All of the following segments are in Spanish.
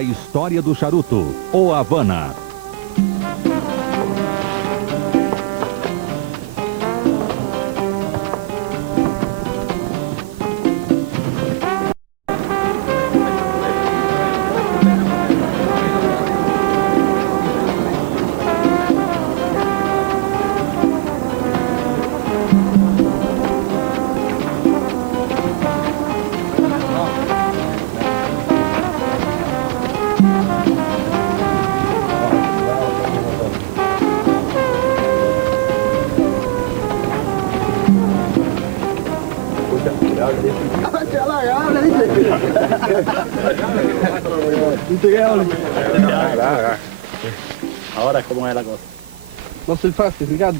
A história do charuto, o Havana. Ahora, ¿cómo es la cosa? No soy fácil, Ricardo.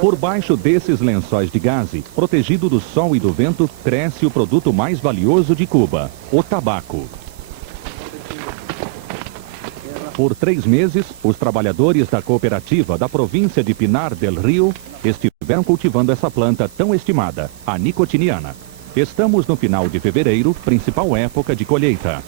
Por baixo desses lençóis de gaze, protegido do sol e do vento, cresce o produto mais valioso de Cuba, o tabaco. Por 3 meses, os trabalhadores da cooperativa da província de Pinar del Rio estiveram cultivando essa planta tão estimada, a nicotiniana. Estamos no final de fevereiro, principal época de colheita.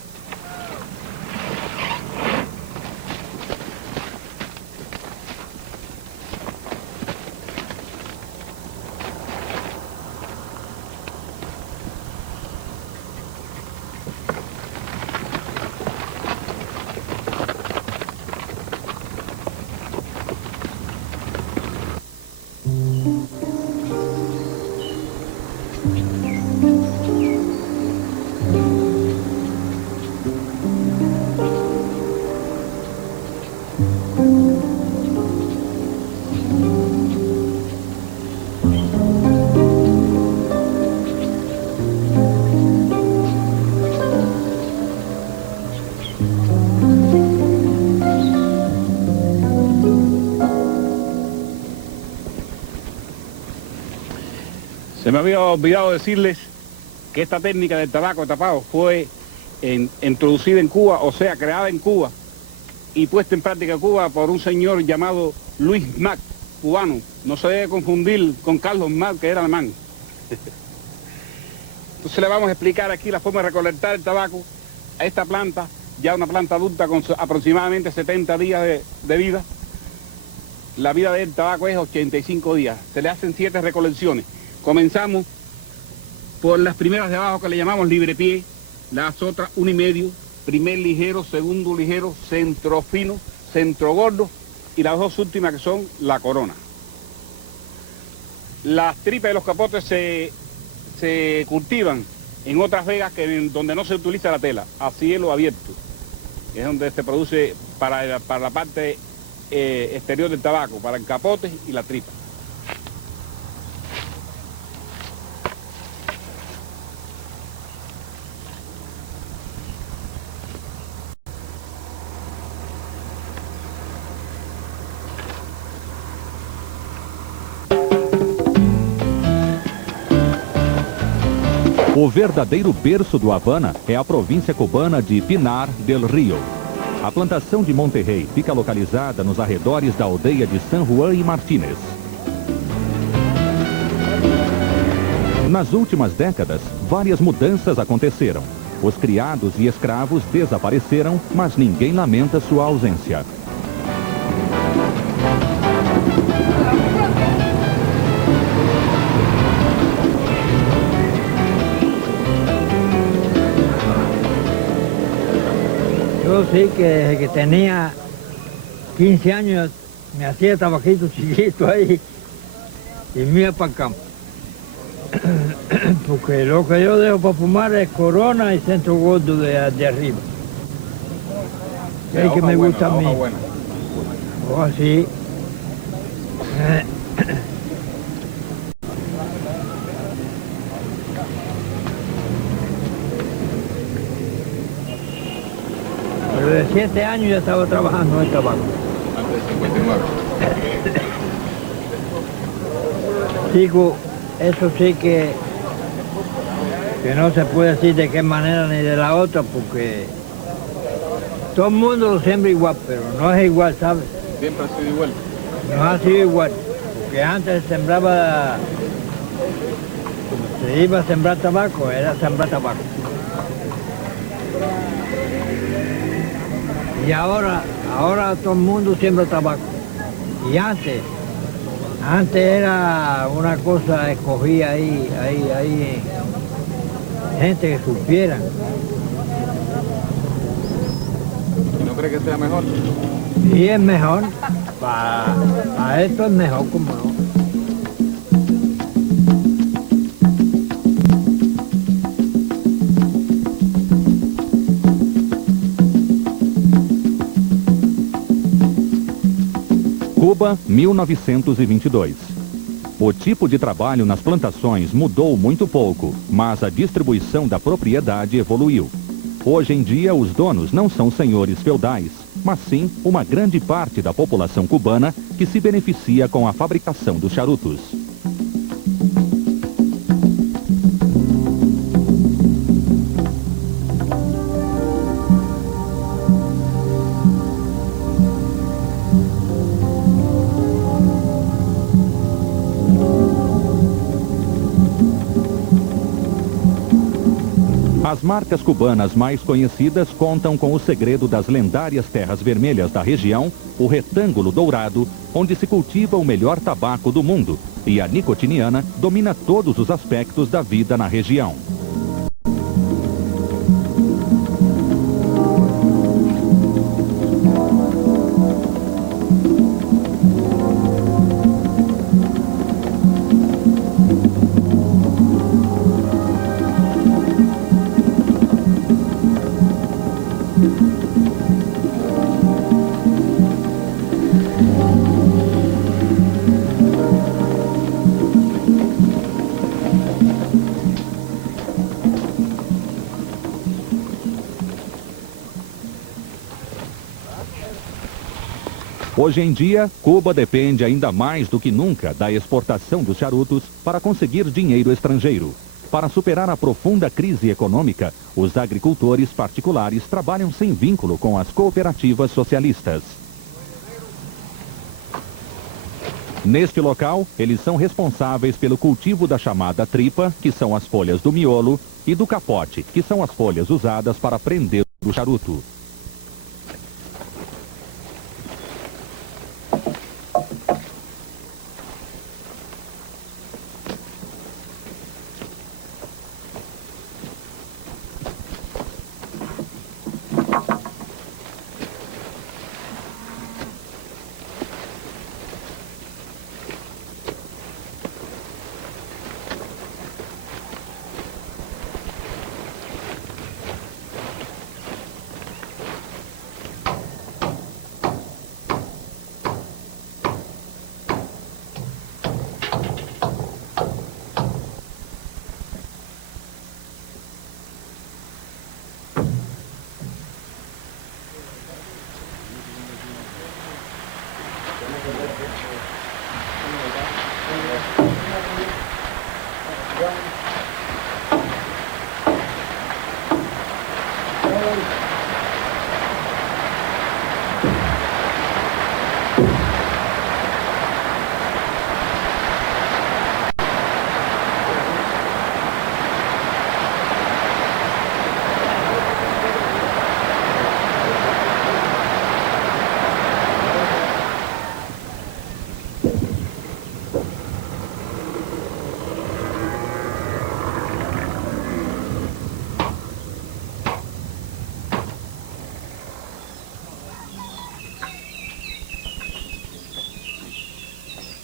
Se me había olvidado decirles que esta técnica del tabaco tapado fue introducida en Cuba, o sea, creada en Cuba y puesta en práctica en Cuba por un señor llamado Luis Mac, cubano. No se debe confundir con Carlos Mac, que era alemán. Entonces le vamos a explicar aquí la forma de recolectar el tabaco a esta planta, ya una planta adulta con aproximadamente 70 días de vida. La vida del tabaco es 85 días. Se le hacen 7 recolecciones. Comenzamos por las primeras de abajo que le llamamos libre pie, las otras 1 1/2, primer ligero, segundo ligero, centro fino, centro gordo y las 2 últimas que son la corona. Las tripas de los capotes se cultivan en otras vegas donde no se utiliza la tela, a cielo abierto. Es donde se produce para la parte exterior del tabaco, para el capote y la tripa. O verdadeiro berço do Havana é a província cubana de Pinar del Rio. A plantação de Monterrey fica localizada nos arredores da aldeia de San Juan y Martínez. Nas últimas décadas, várias mudanças aconteceram. Os criados e escravos desapareceram, mas ninguém lamenta sua ausência. Yo sí que desde que tenía 15 años me hacía tabaquito chiquito ahí y me iba para el campo. Porque lo que yo dejo para fumar es Corona y Centro Gordo de arriba. Es que me gusta a mí. O así. Pero de 7 años ya estaba trabajando en el tabaco. Antes de 59. Chico, eso sí que no se puede decir de qué manera ni de la otra, porque todo el mundo lo siembra igual, pero no es igual, ¿sabes? Siempre ha sido igual. No ha sido igual, porque antes se sembraba se iba a sembrar tabaco, era sembrar tabaco. Y ahora todo el mundo siembra tabaco. Y antes era una cosa, escogía ahí gente que supiera. ¿Y no cree que sea mejor? Y es mejor, para esto es mejor, como no. Cuba, 1922. O tipo de trabalho nas plantações mudou muito pouco, mas a distribuição da propriedade evoluiu. Hoje em dia, os donos não são senhores feudais, mas sim uma grande parte da população cubana que se beneficia com a fabricação dos charutos. As marcas cubanas mais conhecidas contam com o segredo das lendárias terras vermelhas da região, o retângulo dourado, onde se cultiva o melhor tabaco do mundo, e a nicotiniana domina todos os aspectos da vida na região. Hoje em dia, Cuba depende ainda mais do que nunca da exportação dos charutos para conseguir dinheiro estrangeiro. Para superar a profunda crise econômica, os agricultores particulares trabalham sem vínculo com as cooperativas socialistas. Neste local, eles são responsáveis pelo cultivo da chamada tripa, que são as folhas do miolo, e do capote, que são as folhas usadas para prender o charuto.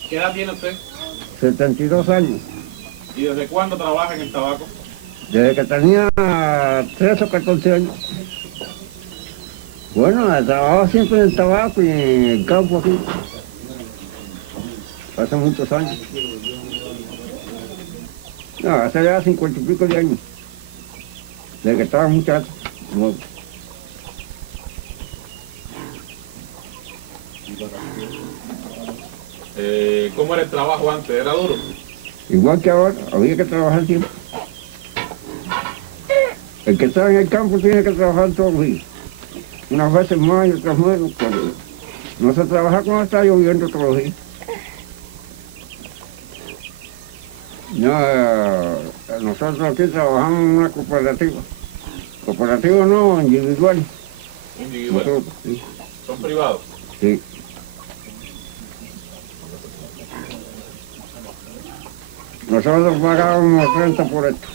¿Qué edad tiene usted? 72 años. ¿Y desde cuándo trabaja en el tabaco? Desde que tenía 13 o 14 años. Bueno, trabajaba siempre en el tabaco y en el campo aquí. Hace muchos años. No, hace ya 50 y pico de años. Desde que estaba muchacho. ¿Cómo era el trabajo antes? ¿Era duro? Igual que ahora, había que trabajar siempre. El que está en el campo tiene que trabajar todos los días. Unas veces más y otras menos, pero no se trabaja cuando está lloviendo todos los días. No, nosotros aquí trabajamos en una cooperativa. Cooperativa no, individual. Individual. Nosotros, sí. Son privados. Sí. Nosotros pagábamos 30 por esto.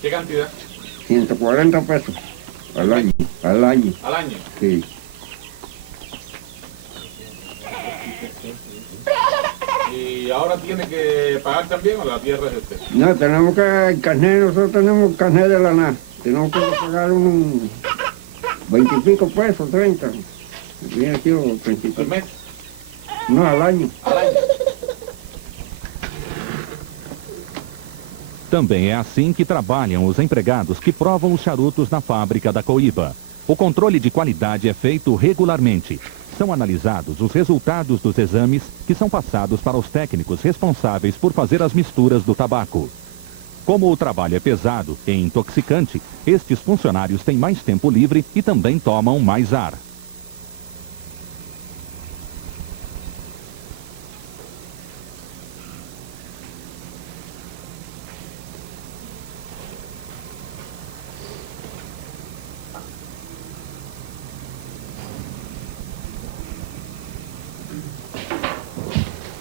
¿Qué cantidad? 140 pesos al año. Al año, Al año. sí. ¿Y ahora tiene que pagar también o la tierra es de usted? No, tenemos que, el carnet, nosotros tenemos el carnet de la NAS. Tenemos que pagar unos 20 y pico pesos, 30. Viene aquí los 30 y ¿Al pico. mes? No, al año. Al año. Também é assim que trabalham os empregados que provam os charutos na fábrica da Coíba. O controle de qualidade é feito regularmente. São analisados os resultados dos exames que são passados para os técnicos responsáveis por fazer as misturas do tabaco. Como o trabalho é pesado e intoxicante, estes funcionários têm mais tempo livre e também tomam mais ar.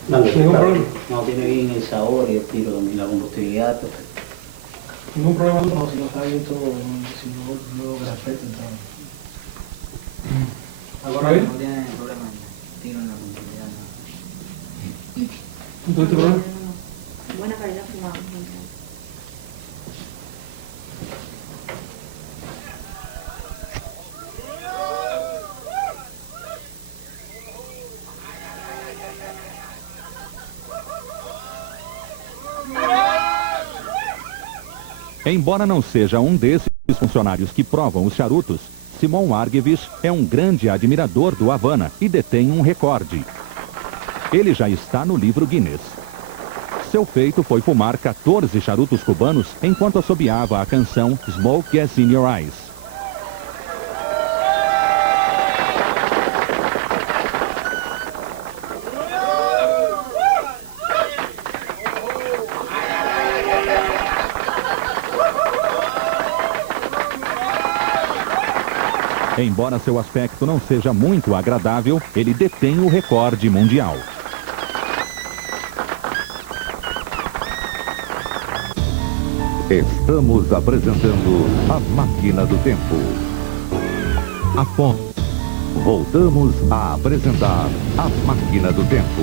¿Ningún problema? No, tiene bien el sabor y el estilo también, la combustibilidad. Ningún problema, no, si no está bien todo, si no lo respeto, entonces. ¿Ahora bien? No tiene problema, tiene una combustibilidad. ¿No tuviste problema? Buena calidad fumada. Embora não seja um desses funcionários que provam os charutos, Simon Argevich é um grande admirador do Havana e detém um recorde. Ele já está no livro Guinness. Seu feito foi fumar 14 charutos cubanos enquanto assobiava a canção Smoke Gets in Your Eyes. Embora seu aspecto não seja muito agradável, ele detém o recorde mundial. Estamos apresentando a Máquina do Tempo. Após, voltamos a apresentar a Máquina do Tempo.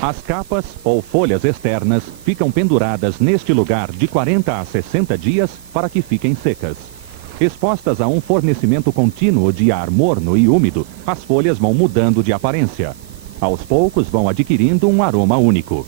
As capas ou folhas externas ficam penduradas neste lugar de 40 a 60 dias para que fiquem secas. Expostas a um fornecimento contínuo de ar morno e úmido, as folhas vão mudando de aparência. Aos poucos vão adquirindo um aroma único.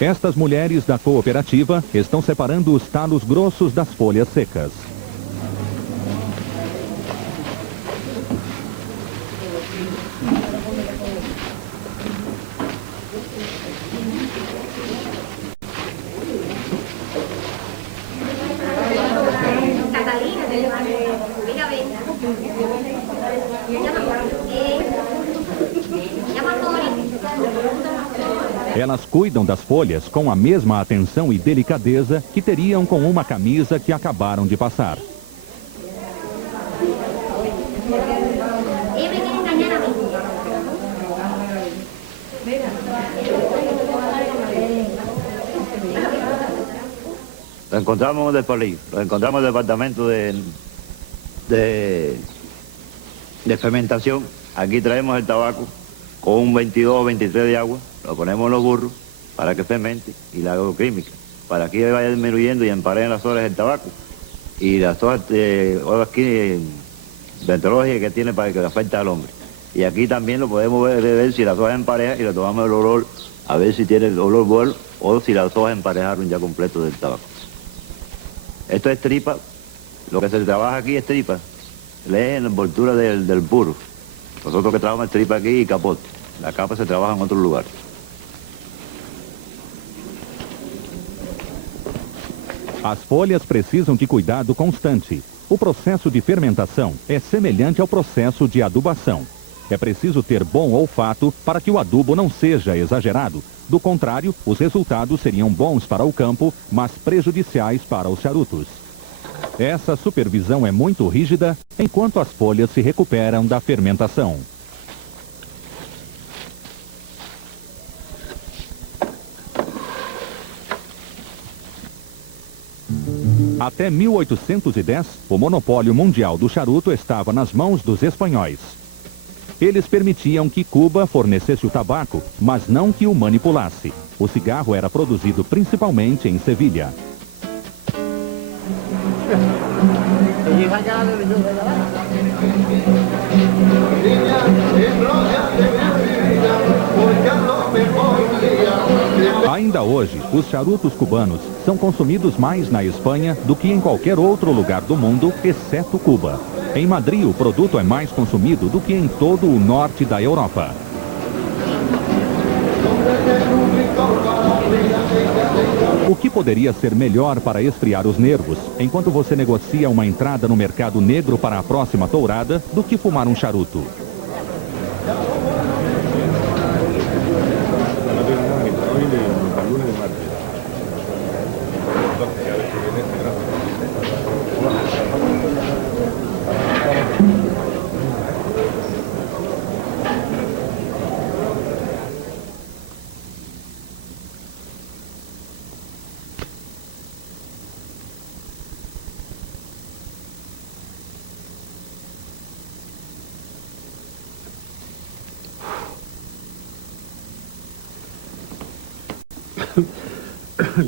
Estas mulheres da cooperativa estão separando os talos grossos das folhas secas. Elas cuidam das folhas com a mesma atenção e delicadeza que teriam com uma camisa que acabaram de passar. Lo encontramos de Palí, lo encontramos en el departamento de fermentación. Aquí traemos el tabaco con un 22 o 23 de agua, lo ponemos en los burros para que fermente y la agroquímica, para que vaya disminuyendo y empareen las horas del tabaco y las horas dentológicas que tiene para que le afecte al hombre. Y aquí también lo podemos ver si las hojas emparejan y le tomamos el olor, a ver si tiene el olor bueno o si las hojas emparejaron ya completo del tabaco. Esto es tripa, lo que se trabaja aquí es tripa, lee en la envoltura del puro. Nosotros que trabajamos tripa aquí y capote, la capa se trabaja en otro lugar. As folhas precisam de cuidado constante. O processo de fermentação é semelhante ao processo de adubação. É preciso ter bom olfato para que o adubo não seja exagerado. Do contrário, os resultados seriam bons para o campo, mas prejudiciais para os charutos. Essa supervisão é muito rígida enquanto as folhas se recuperam da fermentação. Até 1810, o monopólio mundial do charuto estava nas mãos dos espanhóis. Eles permitiam que Cuba fornecesse o tabaco, mas não que o manipulasse. O cigarro era produzido principalmente em Sevilha. Ainda hoje, os charutos cubanos são consumidos mais na Espanha do que em qualquer outro lugar do mundo, exceto Cuba. Em Madrid, o produto é mais consumido do que em todo o norte da Europa. O que poderia ser melhor para esfriar os nervos, enquanto você negocia uma entrada no mercado negro para a próxima tourada, do que fumar um charuto?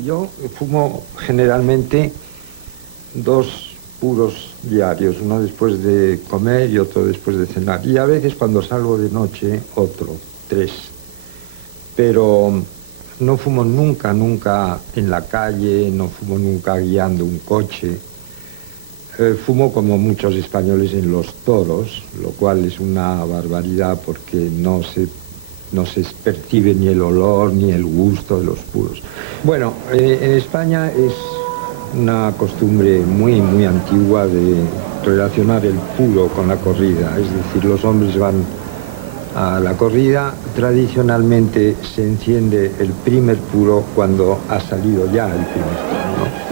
Yo fumo generalmente 2 puros diarios, uno después de comer y otro después de cenar. Y a veces cuando salgo de noche, otro, 3. Pero no fumo nunca en la calle, no fumo nunca guiando un coche. Fumo como muchos españoles en los toros, lo cual es una barbaridad porque no se percibe ni el olor ni el gusto de los puros. Bueno, en España es una costumbre muy antigua de relacionar el puro con la corrida. Es decir, los hombres van a la corrida, tradicionalmente se enciende el primer puro cuando ha salido ya el primer toro, ¿no?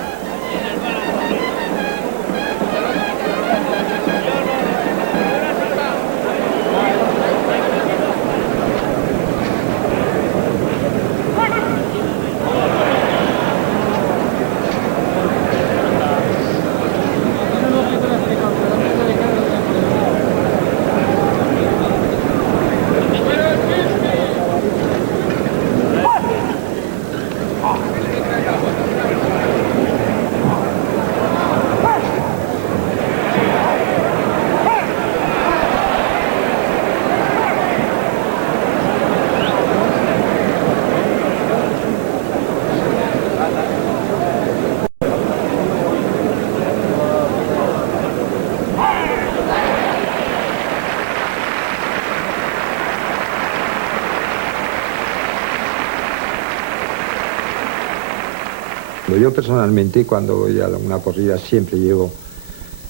Yo personalmente cuando voy a una corrida siempre llevo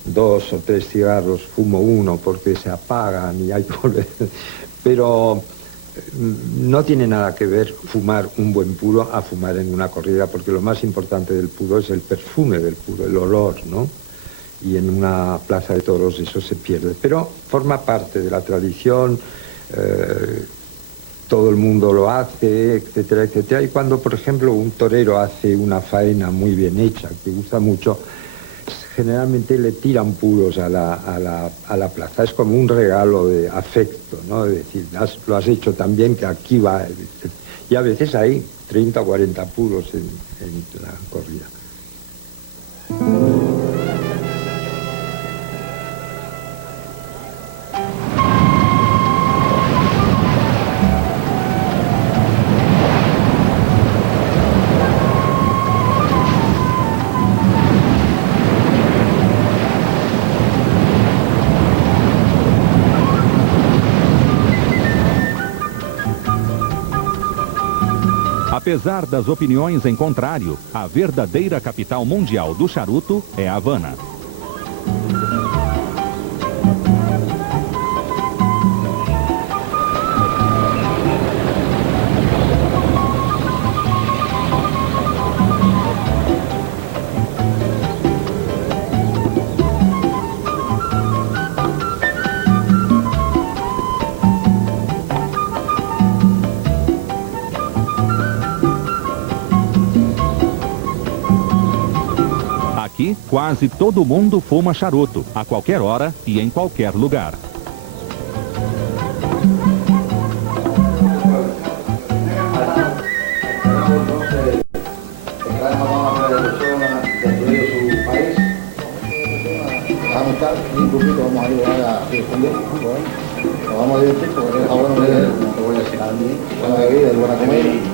2 o 3 cigarros, fumo uno porque se apagan y hay que pero no tiene nada que ver fumar un buen puro a fumar en una corrida, porque lo más importante del puro es el perfume del puro, el olor, ¿no? Y en una plaza de toros eso se pierde, pero forma parte de la tradición. todo el mundo lo hace, etcétera, etcétera. Y cuando, por ejemplo, un torero hace una faena muy bien hecha, que gusta mucho, generalmente le tiran puros a la plaza. Es como un regalo de afecto, ¿no? Es decir, lo has hecho tan bien que aquí va. Y a veces hay 30 o 40 puros en la corrida. Apesar das opiniões em contrário, a verdadeira capital mundial do charuto é Havana. Aqui, quase todo mundo fuma charuto, a qualquer hora e em qualquer lugar.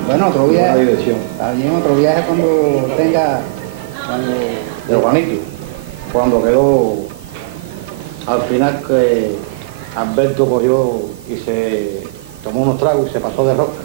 Bueno, otro viaje. También otro viaje cuando tenga... de Juanito, cuando quedó al final que Alberto cogió y se tomó unos tragos y se pasó de rosca.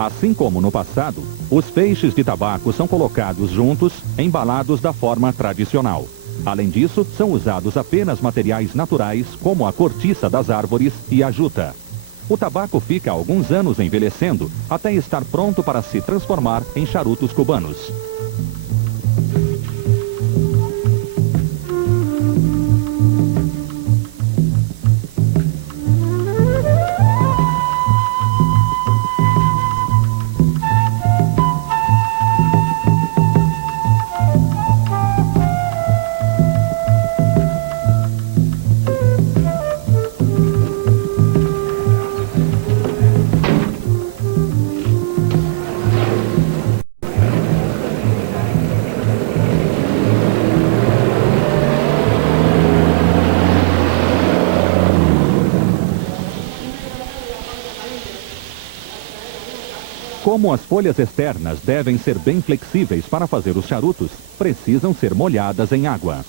Assim como no passado, os feixes de tabaco são colocados juntos, embalados da forma tradicional. Além disso, são usados apenas materiais naturais, como a cortiça das árvores e a juta. O tabaco fica alguns anos envelhecendo, até estar pronto para se transformar em charutos cubanos. Como as folhas externas devem ser bem flexíveis para fazer os charutos, precisam ser molhadas em água.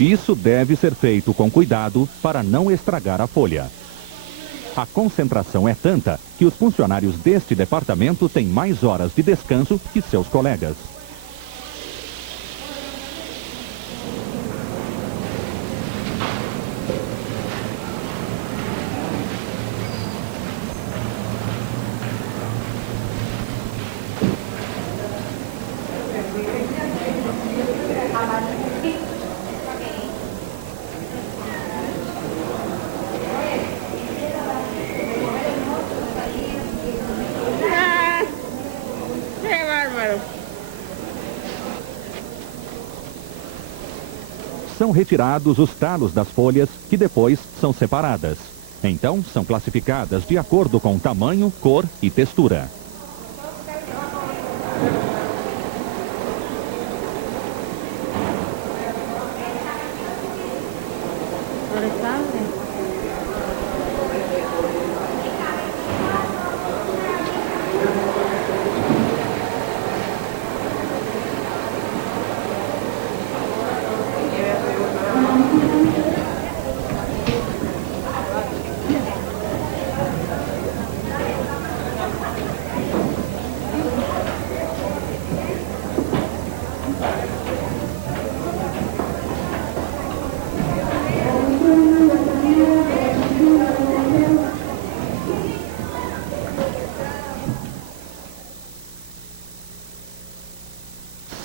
Isso deve ser feito com cuidado para não estragar a folha. A concentração é tanta que os funcionários deste departamento têm mais horas de descanso que seus colegas. São retirados os talos das folhas, que depois são separadas. Então, são classificadas de acordo com tamanho, cor e textura.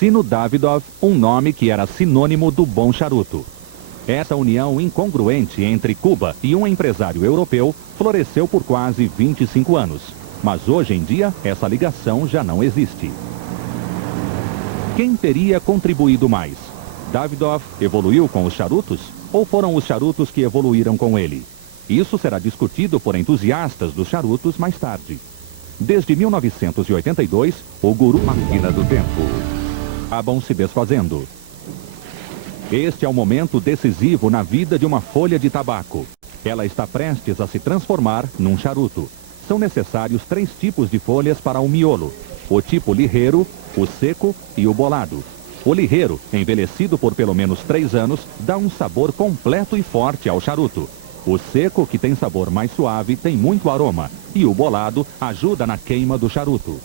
Cassino Davidoff, um nome que era sinônimo do bom charuto. Essa união incongruente entre Cuba e um empresário europeu floresceu por quase 25 anos. Mas hoje em dia, essa ligação já não existe. Quem teria contribuído mais? Davidoff evoluiu com os charutos ou foram os charutos que evoluíram com ele? Isso será discutido por entusiastas dos charutos mais tarde. Desde 1982, o guru Máquina do Tempo acabam se desfazendo. Este é o momento decisivo na vida de uma folha de tabaco. Ela está prestes a se transformar num charuto. São necessários 3 tipos de folhas para o miolo: o tipo lirreiro, o seco e o bolado. O lirreiro, envelhecido por pelo menos 3 anos, dá um sabor completo e forte ao charuto. O seco, que tem sabor mais suave, tem muito aroma. E o bolado ajuda na queima do charuto.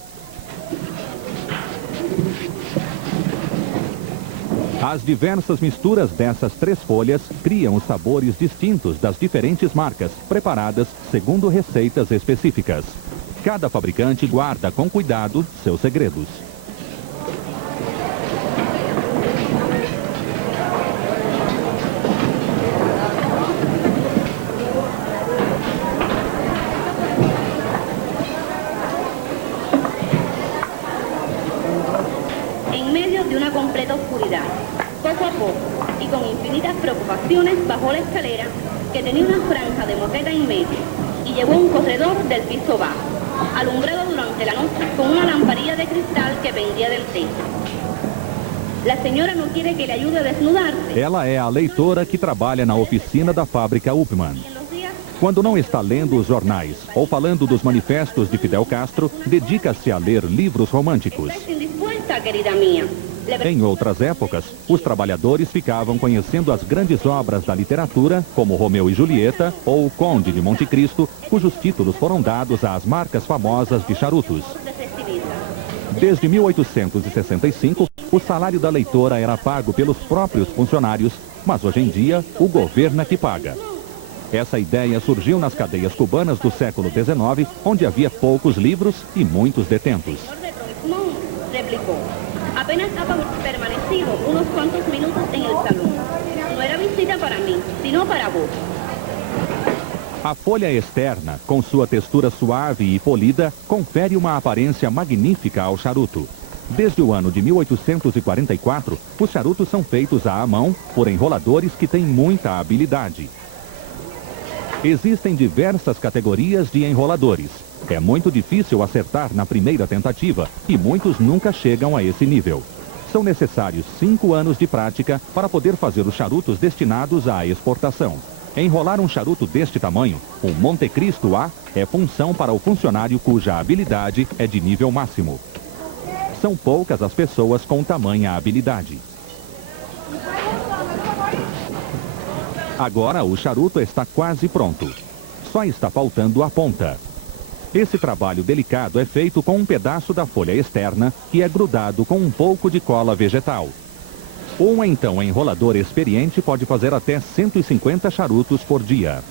As diversas misturas dessas 3 folhas criam os sabores distintos das diferentes marcas, preparadas segundo receitas específicas. Cada fabricante guarda com cuidado seus segredos. En medio de una completa oscuridad, poco a poco y con infinitas preocupaciones, bajó la escalera que tenía una franja de moqueta en medio y llegó a un corredor del piso bajo, alumbrado durante la noche con una lamparilla de cristal que pendía del techo. La señora no quiere que le ayude a desnudarse. Ela é a leitora que trabalha na oficina da fábrica Upmann. Quando não está lendo os jornais ou falando dos manifestos de Fidel Castro, dedica-se a ler livros românticos. Querida mía. Em outras épocas, os trabalhadores ficavam conhecendo as grandes obras da literatura, como Romeu e Julieta ou O Conde de Monte Cristo, cujos títulos foram dados às marcas famosas de charutos. Desde 1865, o salário da leitora era pago pelos próprios funcionários, mas hoje em dia, o governo é que paga. Essa ideia surgiu nas cadeias cubanas do século XIX, onde havia poucos livros e muitos detentos. Replicó. Apenas ha permanecido unos cuantos minutos en el salón. No era visita para mí, sino para vos. A folha externa, com sua textura suave e polida, confere uma aparência magnífica ao charuto. Desde o ano de 1844, os charutos são feitos à mão por enroladores que têm muita habilidade. Existem diversas categorias de enroladores. É muito difícil acertar na primeira tentativa e muitos nunca chegam a esse nível. São necessários 5 anos de prática para poder fazer os charutos destinados à exportação. Enrolar um charuto deste tamanho, um Monte Cristo A, é função para o funcionário cuja habilidade é de nível máximo. São poucas as pessoas com tamanha habilidade. Agora o charuto está quase pronto. Só está faltando a ponta. Esse trabalho delicado é feito com um pedaço da folha externa que é grudado com um pouco de cola vegetal. Um então enrolador experiente pode fazer até 150 charutos por dia.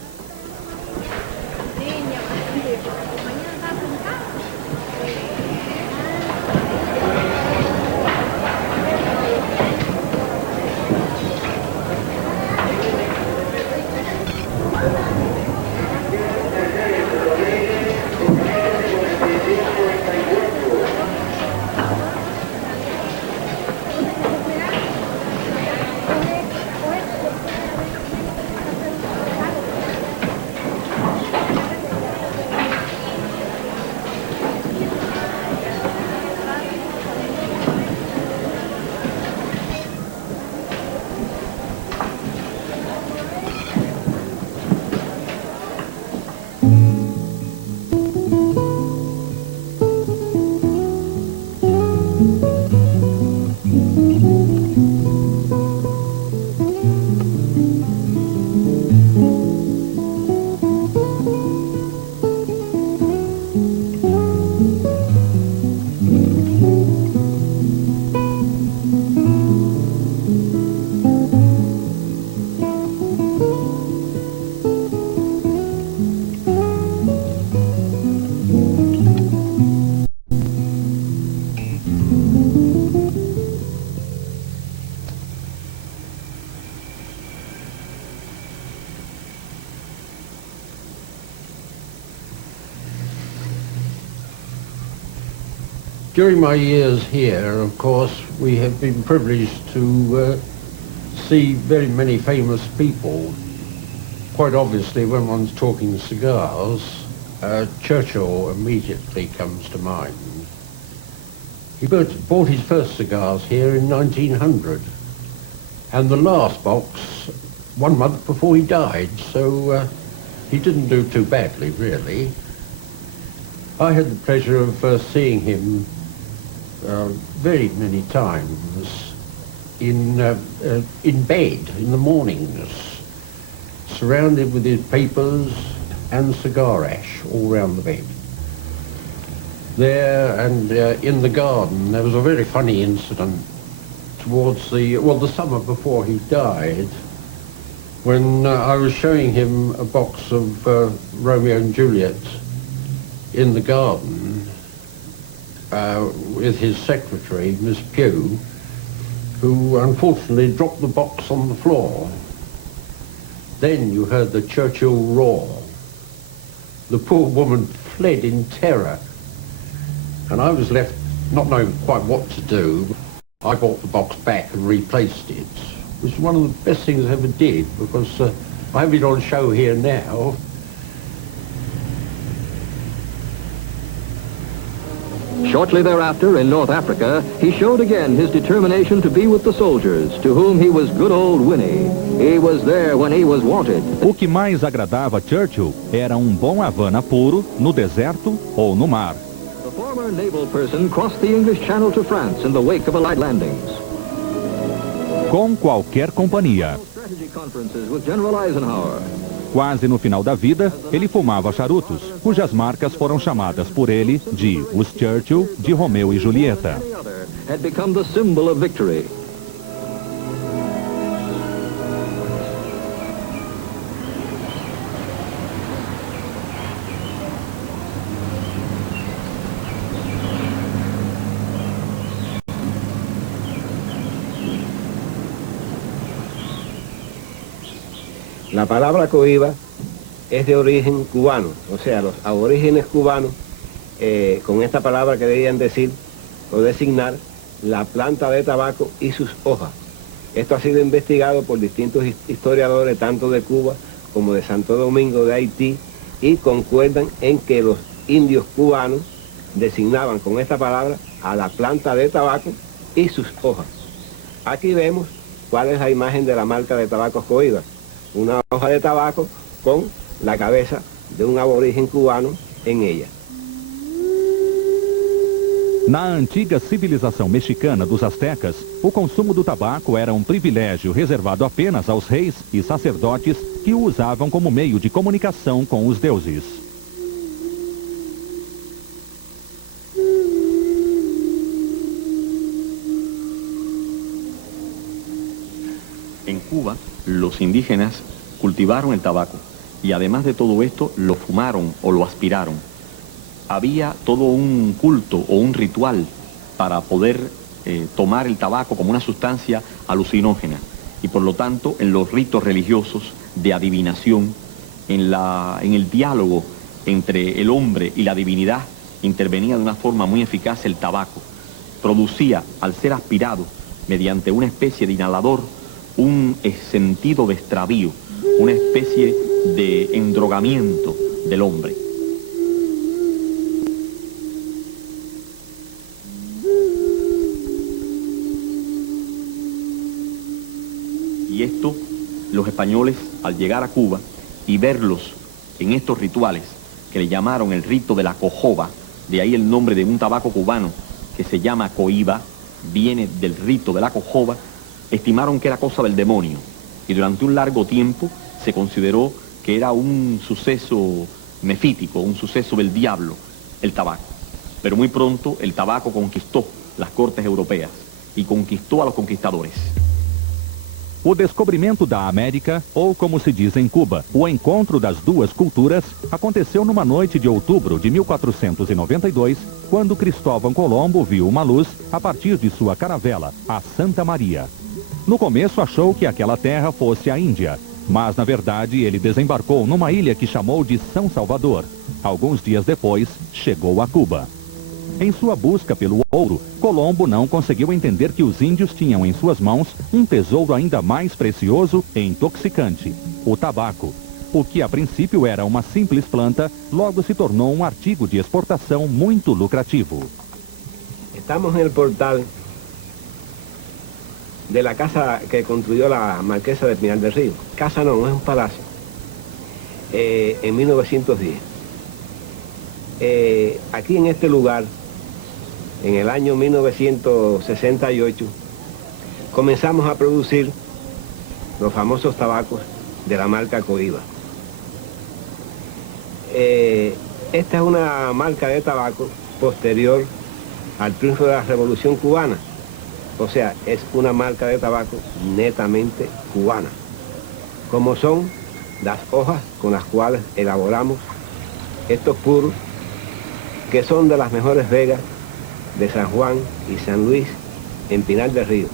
During my years here, of course, we have been privileged to see very many famous people. Quite obviously, when one's talking cigars, Churchill immediately comes to mind. He bought his first cigars here in 1900, and the last box 1 month before he died, so he didn't do too badly, really. I had the pleasure of seeing him very many times in bed in the mornings, surrounded with his papers and cigar ash all round the bed. There and in the garden, there was a very funny incident towards the summer before he died, when I was showing him a box of Romeo and Juliet in the garden with his secretary, Miss Pugh, who unfortunately dropped the box on the floor. Then you heard the Churchill roar. The poor woman fled in terror, and I was left not knowing quite what to do. I brought the box back and replaced it. It was one of the best things I ever did, because I have it on show here now. Shortly thereafter, in North Africa, he showed again his determination to be with the soldiers, to whom he was good old Winnie. He was there when he was wanted. O que mais agradava Churchill era bom Havana puro, no deserto ou no mar. The former naval person crossed the English Channel to France in the wake of Allied landings. Com qualquer companhia. Strategy conferences with General Eisenhower. Quase no final da vida, ele fumava charutos, cujas marcas foram chamadas por ele de os Churchill de Romeu e Julieta. Had become the symbol of victory. La palabra cohiba es de origen cubano, o sea, los aborígenes cubanos con esta palabra querían decir o designar la planta de tabaco y sus hojas. Esto ha sido investigado por distintos historiadores, tanto de Cuba como de Santo Domingo, de Haití, y concuerdan en que los indios cubanos designaban con esta palabra a la planta de tabaco y sus hojas. Aquí vemos cuál es la imagen de la marca de tabacos Cohiba. Una hoja de tabaco con la cabeza de un aborigen cubano en ella. Na antiga civilização mexicana dos astecas, o consumo do tabaco era privilégio reservado apenas aos reis e sacerdotes que o usavam como meio de comunicação com os deuses. En Cuba, los indígenas cultivaron el tabaco y además de todo esto lo fumaron o lo aspiraron. Había todo un culto o un ritual para poder tomar el tabaco como una sustancia alucinógena y por lo tanto en los ritos religiosos de adivinación, en el diálogo entre el hombre y la divinidad intervenía de una forma muy eficaz el tabaco. Producía, al ser aspirado mediante una especie de inhalador, un sentido de extravío, una especie de endrogamiento del hombre. Y esto, los españoles, al llegar a Cuba y verlos en estos rituales, que le llamaron el rito de la cojoba, de ahí el nombre de un tabaco cubano que se llama cohiba, viene del rito de la cojoba, estimaron que era cosa del demonio y durante un largo tiempo se consideró que era un suceso mefítico, un suceso del diablo, el tabaco. Pero muy pronto el tabaco conquistó las cortes europeas y conquistó a los conquistadores. O descobrimento da América, ou como se diz em Cuba, o encontro das duas culturas, aconteceu numa noite de outubro de 1492, quando Cristóvão Colombo viu uma luz a partir de sua caravela, a Santa Maria. No começo achou que aquela terra fosse a Índia, mas na verdade ele desembarcou numa ilha que chamou de São Salvador. Alguns dias depois, chegou a Cuba. Em sua busca pelo ouro, Colombo não conseguiu entender que os índios tinham em suas mãos um tesouro ainda mais precioso e intoxicante, o tabaco. O que a princípio era uma simples planta, logo se tornou um artigo de exportação muito lucrativo. Estamos en el portal de la casa que construyó la marquesa de Pinar del Río. Casa no, es un palacio, en 1910. Aquí en este lugar, en el año 1968, comenzamos a producir los famosos tabacos de la marca Cohiba. Esta es una marca de tabaco posterior al triunfo de la Revolución Cubana. O sea, es una marca de tabaco netamente cubana, como son las hojas con las cuales elaboramos estos puros, que son de las mejores vegas de San Juan y San Luis en Pinar del Río.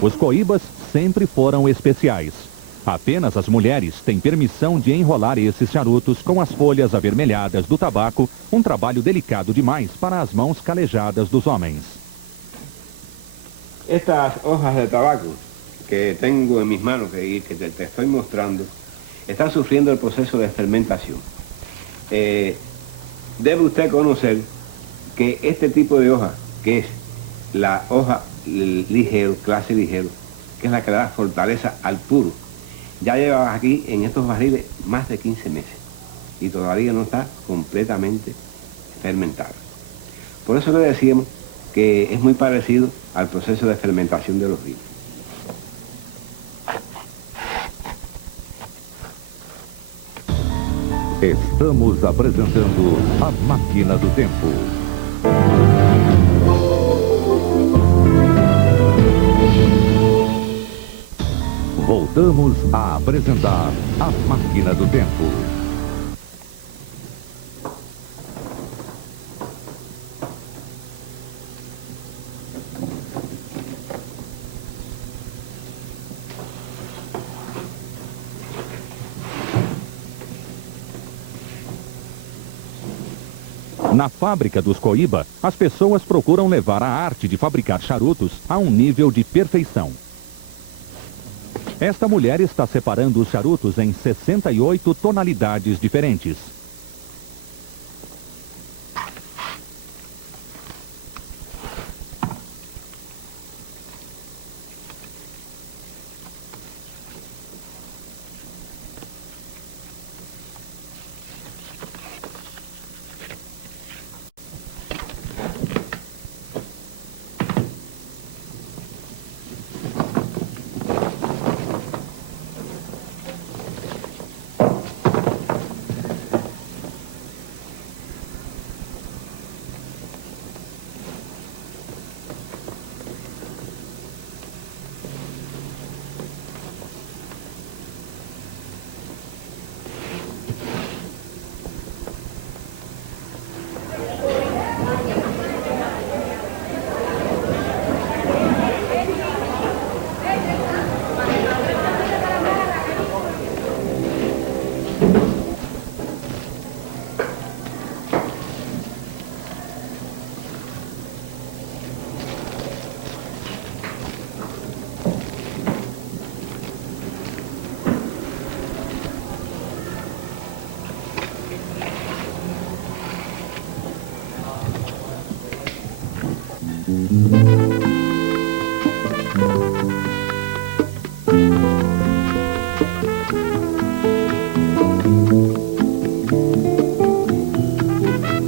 Os coíbas sempre foram especiais. Apenas as mulheres têm permissão de enrolar esses charutos com as folhas avermelhadas do tabaco, um trabalho delicado demais para as mãos calejadas dos homens. Estas hojas de tabaco que tengo en mis manos y que te estoy mostrando, están sufriendo el proceso de fermentación. Debe usted conocer que este tipo de hoja, que es la hoja ligero, clase ligero, que es la que le da fortaleza al puro, ya lleva aquí en estos barriles más de 15 meses y todavía no está completamente fermentado. Por eso le decíamos que es muy parecido al proceso de fermentación de los vinos. Estamos apresentando a Máquina do Tempo. Voltamos a apresentar a Máquina do Tempo. Na fábrica dos Cohiba, as pessoas procuram levar a arte de fabricar charutos a um nível de perfeição. Esta mulher está separando os charutos em 68 tonalidades diferentes.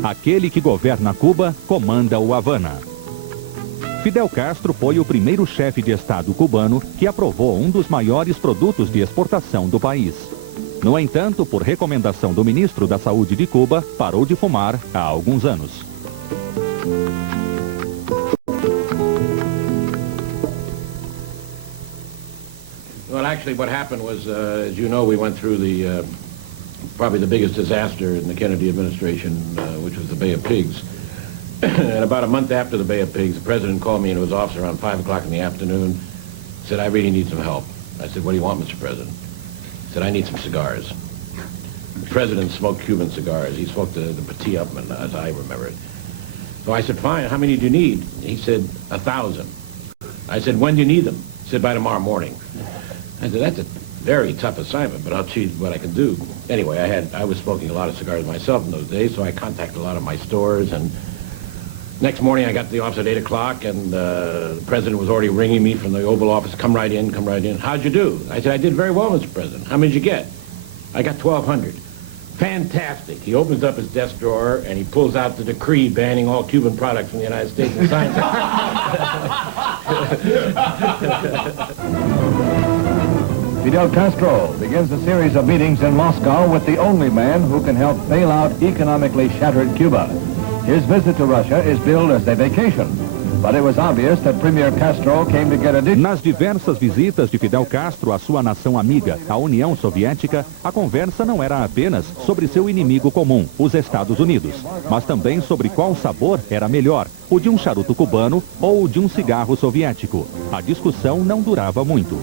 Aquele que governa Cuba comanda o Havana. Fidel Castro foi o primeiro chefe de Estado cubano que aprovou um dos maiores produtos de exportação do país. No entanto, por recomendação do ministro da Saúde de Cuba, parou de fumar há alguns anos. Well, actually what happened was, as you know, we went through the probably the biggest disaster in the Kennedy administration, which was the Bay of Pigs. And about a month after the Bay of Pigs, the president called me into his office around 5 o'clock in the afternoon, said, I really need some help. I said, what do you want, Mr. President? He said, I need some cigars. The president smoked Cuban cigars. He smoked the Petit Upman, as I remember it. So I said, fine, how many do you need? He said, 1,000. I said, when do you need them? He said, by tomorrow morning. I said, that's a very tough assignment, but I'll see what I can do. Anyway, I was smoking a lot of cigars myself in those days, so I contacted a lot of my stores, and next morning I got to the office at 8 o'clock, and the president was already ringing me from the Oval Office, come right in, come right in. How'd you do? I said, I did very well, Mr. President. How many did you get? I got 1,200. Fantastic. He opens up his desk drawer, and he pulls out the decree banning all Cuban products from the United States and signs it. Fidel Castro begins a series of meetings in Moscow with the only man who can help bail out economically shattered Cuba. His visit to Russia is billed as a vacation, but it was obvious that Premier Castro came to get a... Nas diversas visitas de Fidel Castro à sua nação amiga, a União Soviética, a conversa não era apenas sobre seu inimigo comum, os Estados Unidos, mas também sobre qual sabor era melhor, o de um charuto cubano ou o de um cigarro soviético. A discussão não durava muito.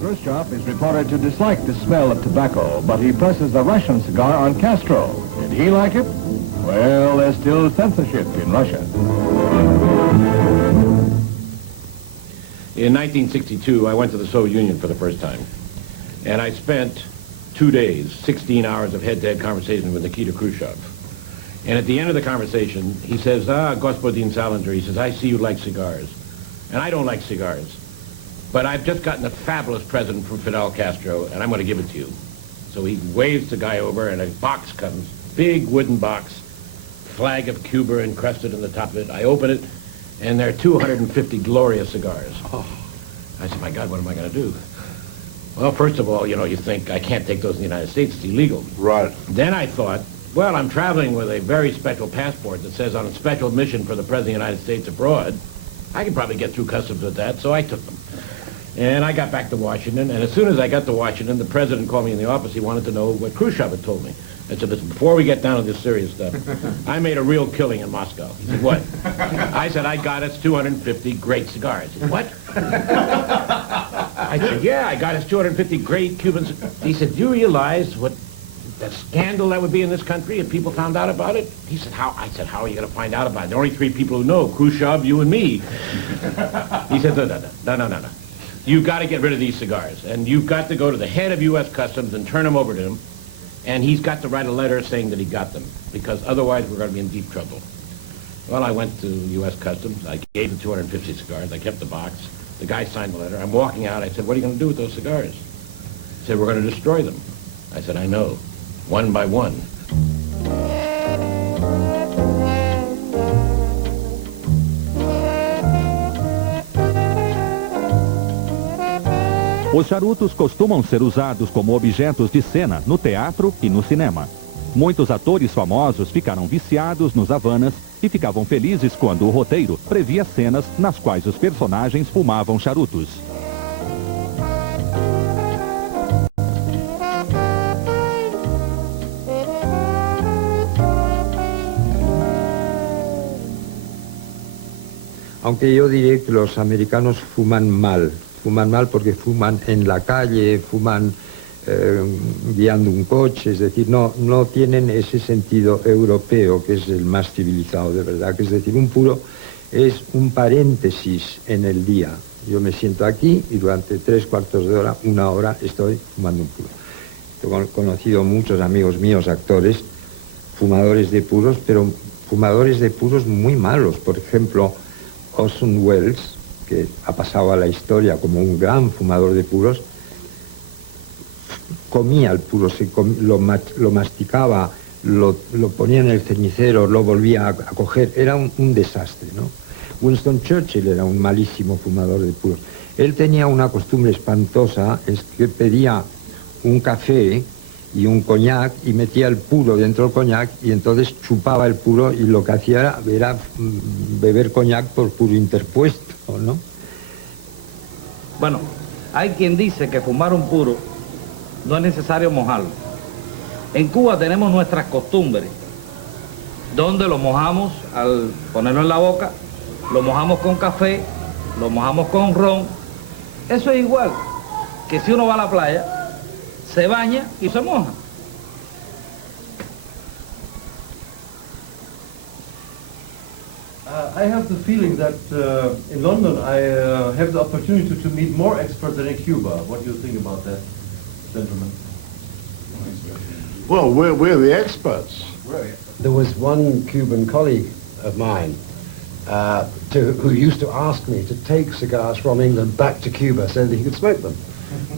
Khrushchev is reported to dislike the smell of tobacco, but he presses the Russian cigar on Castro. Did he like it? Well, there's still censorship in Russia. In 1962, I went to the Soviet Union for the first time. And I spent 2 days, 16 hours of head-to-head conversation with Nikita Khrushchev. And at the end of the conversation, he says, Господин Salinger, he says, I see you like cigars. And I don't like cigars. But I've just gotten a fabulous present from Fidel Castro, and I'm going to give it to you. So he waves the guy over, and a box comes, big wooden box, flag of Cuba encrusted in the top of it. I open it, and there are 250 glorious cigars. Oh. I said, my God, what am I going to do? Well, first of all, you think, I can't take those in the United States. It's illegal. Right. Then I thought, well, I'm traveling with a very special passport that says on a special mission for the President of the United States abroad. I could probably get through customs with that, so I took them. And I got back to Washington, and as soon as I got to Washington, the president called me in the office. He wanted to know what Khrushchev had told me. I said, listen, before we get down to this serious stuff, I made a real killing in Moscow. He said, what? I said, I got us 250 great cigars. He said, what? I said, yeah, I got us 250 great Cuban cigars. He said, do you realize what the scandal that would be in this country if people found out about it? He said, how? I said, how are you going to find out about it? There are only 3 people who know, Khrushchev, you, and me. He said, no. You've got to get rid of these cigars, and you've got to go to the head of U.S. Customs and turn them over to him, and he's got to write a letter saying that he got them, because otherwise we're going to be in deep trouble. Well, I went to U.S. Customs. I gave the 250 cigars. I kept the box. The guy signed the letter. I'm walking out. I said, what are you going to do with those cigars? He said, we're going to destroy them. I said, I know, one by one. Os charutos costumam ser usados como objetos de cena no teatro e no cinema. Muitos atores famosos ficaram viciados nos Havanas e ficavam felizes quando o roteiro previa cenas nas quais os personagens fumavam charutos. Aunque yo diré que los americanos fuman mal porque fuman en la calle, fuman guiando un coche, es decir, no tienen ese sentido europeo que es el más civilizado de verdad, que es decir, un puro es un paréntesis en el día. Yo me siento aquí y durante 3/4 de hora, 1 hora, estoy fumando un puro. He conocido muchos amigos míos, actores, fumadores de puros, pero fumadores de puros muy malos. Por ejemplo, Orson Welles, que ha pasado a la historia como un gran fumador de puros, comía el puro, lo masticaba, lo ponía en el cenicero, lo volvía a coger, era un desastre, ¿no? Winston Churchill era un malísimo fumador de puros. Él tenía una costumbre espantosa, es que pedía un café y un coñac y metía el puro dentro del coñac y entonces chupaba el puro y lo que hacía era beber coñac por puro interpuesto, ¿no? Bueno, hay quien dice que fumar un puro no es necesario mojarlo. En Cuba tenemos nuestras costumbres, donde lo mojamos al ponerlo en la boca, lo mojamos con café, lo mojamos con ron. Eso es igual que si uno va a la playa, se baña y se moja. I have the feeling that in London I have the opportunity to meet more experts than in Cuba. What do you think about that, gentlemen? Well, we're the experts. There was one Cuban colleague of mine who used to ask me to take cigars from England back to Cuba so that he could smoke them,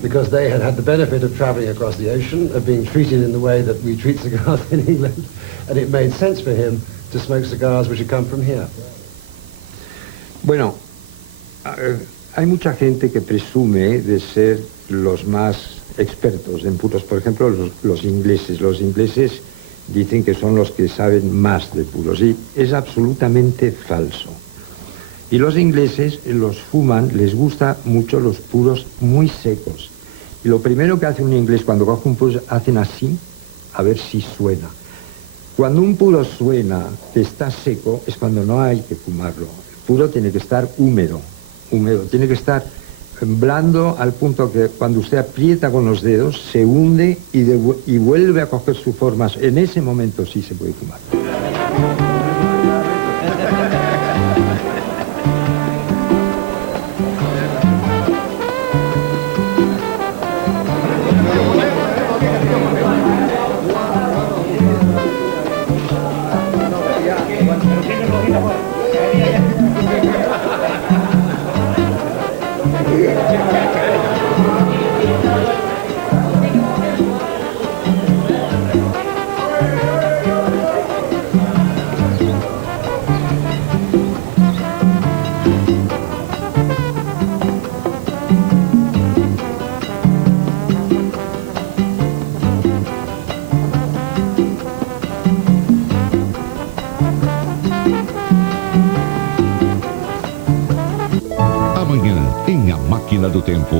because they had had the benefit of traveling across the ocean, of being treated in the way that we treat cigars in England, and it made sense for him to smoke cigars which had come from here. Bueno, hay mucha gente que presume de ser los más expertos en puros. Por ejemplo, los ingleses. Los ingleses dicen que son los que saben más de puros, y es absolutamente falso. Y los ingleses los fuman, les gusta mucho los puros muy secos. Y lo primero que hace un inglés cuando coge un puro, hacen así, a ver si suena. Cuando un puro suena que está seco, es cuando no hay que fumarlo. El puro tiene que estar húmedo, tiene que estar blando al punto que cuando usted aprieta con los dedos se hunde y vuelve a coger su forma. En ese momento sí se puede fumar. Em A Máquina do Tempo,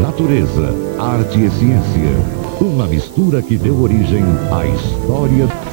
natureza, arte e ciência. Uma mistura que deu origem à história...